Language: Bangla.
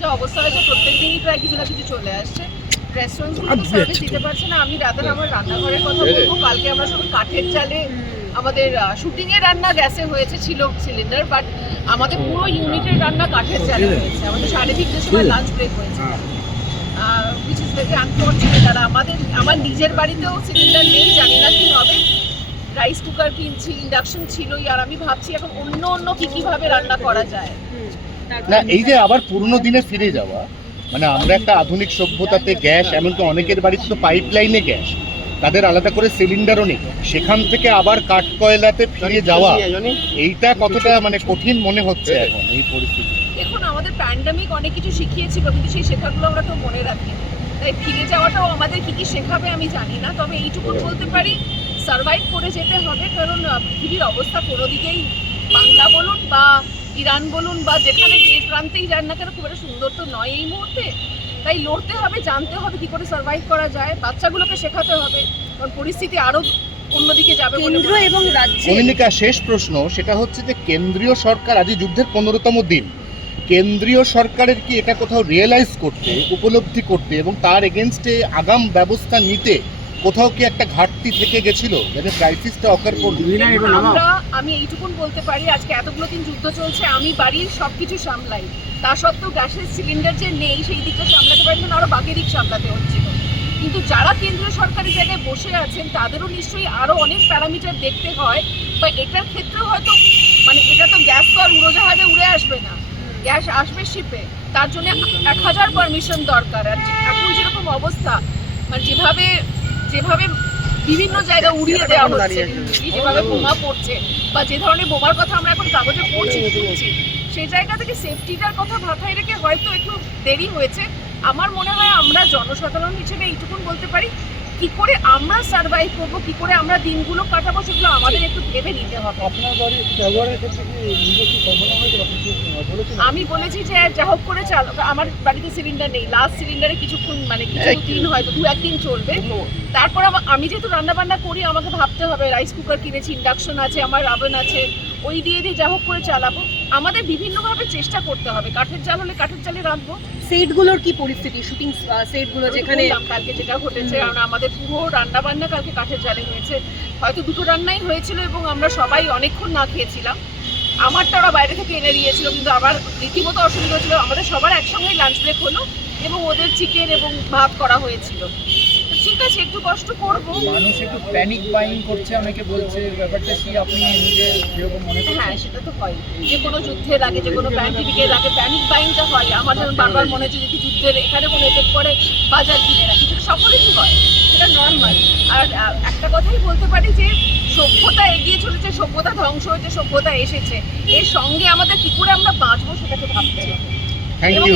যে অবস্থা হয়েছে প্রত্যেক দিনই প্রায় কিছু না কিছু চলে আসছে। রেস্টুরেন্টসগুলো তো সার্ভিস দিতে পারছে না। আমি রাতে আমার রান্নাঘরের কথা বলবো, কালকে আমরা সবাই কাঠের চালে আমাদের শুটিং এর রান্না গ্যাসে হয়েছে, ছিল সিলিন্ডার, বাট আমাদের পুরো ইউনিটের রান্না কাঠের চালে হয়েছে। আমাদের 3:30টার সময় লাঞ্চ ব্রেক হয়েছে, which is very unfortunate। আর আমার নিজের বাড়িতেও সিলিন্ডার নেই, জানি না কি হবে। রাইস কুকার কিনছি, ইন্ডাকশন ছিলই, আর আমি ভাবছি এখন অন্য কি ভাবে রান্না করা যায়। না, এই যে আবার পুরনো দিনে ফিরে যাওয়া, মানে আমরা একটা আধুনিক সভ্যতাতে গ্যাস, এমনকি অনেকের বাড়িতে তো পাইপ লাইনে গ্যাস, তাদের আলাদা করে সিলিন্ডারও নেই, সেখান থেকে আবার কাঠ কয়লাতে ফিরে যাওয়া, এইটা কতটা মানে কঠিন মনে হচ্ছে এখন এই পরিস্থিতি? দেখুন, আমাদের প্যান্ডামিক অনেক কিছু শিখিয়েছিল, কিন্তু সেই শেখাগুলো আমরা তো মনে রাখি। তাই ফিরে যাওয়াটাও আমাদের কি শেখাবে আমি জানি না, তবে এইটুকু বলতে পারি সার্ভাইভ করে যেতে হবে। কারণ পৃথিবীর অবস্থা কোনো দিকেই, বাংলা বলুন বা ইরান বলুন বা যেখানে যে প্রান্তেই যান না কেন, খুব একটা সুন্দর তো নয় এই মুহূর্তে। তাই লড়তে হবে, জানতে হবে কি করে সার্ভাইভ করা যায়, বাচ্চাগুলোকে শেখাতে হবে, কারণ পরিস্থিতি আরো অন্যদিকে যাবে। কেন্দ্র এবং রাজ্যে কনিনিকা, শেষ প্রশ্ন, সেটা হচ্ছে যে কেন্দ্রীয় সরকার, আজ যুদ্ধের 15তম দিন, কেন্দ্রীয় সরকারের কি এটা কোথাও রিয়েলাইজ করতে, উপলব্ধি করতে এবং তার এগেনস্টে আগাম ব্যবস্থা নিতে কোথাও কি একটা ঘাটতি থেকে গেছিল, যাতে ক্রাইসিসটা অকার করবে? আমি এইটুকুন বলতে পারি, আজকে এতগুলো দিন যুদ্ধ চলছে, আমি বাড়ির সবকিছু সামলাই, তা সত্ত্বেও গ্যাসের সিলিন্ডার যে নেই সেই দিকটা সামলাতে পারবেন না, আরো বাকি দিক সামলাতে হচ্ছিল। কিন্তু যারা কেন্দ্রীয় সরকারি জায়গায় বসে আছেন তাদেরও নিশ্চয়ই আরো অনেক প্যারামিটার দেখতে হয়, বা এটার ক্ষেত্রে হয়তো মানে এটা তো গ্যাস তো আর উড়োজাহাজে উড়ে আসবে না, গ্যাস আসবে শিপে, তার জন্য 1000 পারমিশন দরকার। আর এখন যেরকম অবস্থা, মানে যেভাবে বিভিন্ন জায়গা উড়িয়ে দেওয়া হচ্ছে, যেভাবে বোমা পড়ছে বা যে ধরনের বোমার কথা আমরা এখন কাগজে পড়ছি শুনছি, সেই জায়গা থেকে সেফটিটার কথা মাথায় রেখে হয়তো একটু দেরি হয়েছে। আমার মনে হয় আমরা জনসাধারণ হিসেবে এইটুকুন বলতে পারি, কি করে আমরা সার্ভাইভ করবো, কি করে আমরা দিনগুলো কাটাবো, সেগুলো আমাদের একটু ভেবে নিতে হবে। আমি বলেছি যে যা হোক করে আমার বাড়িতে সিলিন্ডার নেই, লাস্ট সিলিন্ডারে কিছুক্ষণ মানে কিছু দিন হয়তো 2-1 দিন চলবে। তারপর আমি যেহেতু রান্না বান্না করি, আমাকে ভাবতে হবে, রাইস কুকার কিনেছি, ইন্ডাকশন আছে, আমার ওভেন আছে, ওই দিয়ে যা হোক করে চালাবো। আমাদের বিভিন্নভাবে চেষ্টা করতে হবে, কাঠের জাল হলে কাঠের জালে রাঁধবো। সেটগুলোর কি পরিস্থিতি, শুটিং সেটগুলো যেখানে কালকে যেটা ঘটেছে, কারণ আমাদের পুরো রান্না বান্না কালকে কাঠের জালে হয়েছে, হয়তো 2টো রান্নাই হয়েছিল এবং আমরা সবাই অনেকক্ষণ না খেয়েছিলাম। আমারটা ওরা বাইরে থেকে এনে দিয়েছিল, কিন্তু আমার রীতিমতো অসুবিধা হয়েছিল। আমাদের সবার একসঙ্গেই লাঞ্চ ব্রেক হলো এবং ওদের চিকেন এবং ভাত করা হয়েছিল। ঠিক আছে, একটু কষ্ট করবো। মানুষ একটু প্যানিক বাইং করছে, অনেকে বলছে ব্যাপারটা কি আপনি নিজে যেরকম মনে করছেন? হ্যাঁ, সেটা তো হয়, যে কোনো যুদ্ধের আগে, যে কোনো প্যান্ডেমিকের আগে প্যানিক বাইংটা হয়। আমার যেমন বারবার মনে হচ্ছে যে যুদ্ধের এখানে কোনো এফেক্ট করে বাজার কিনে রাখি, সেটা সকলেরই হয়, সেটা নর্মাল। আর একটা কথাই বলতে পারি যে সভ্যতা এগিয়ে চলেছে, সভ্যতা ধ্বংস হয়েছে, সভ্যতা এসেছে, এর সঙ্গে আমাদের কি করে আমরা বাঁচবো সেটাকে ভাবতে হবে। Thank you.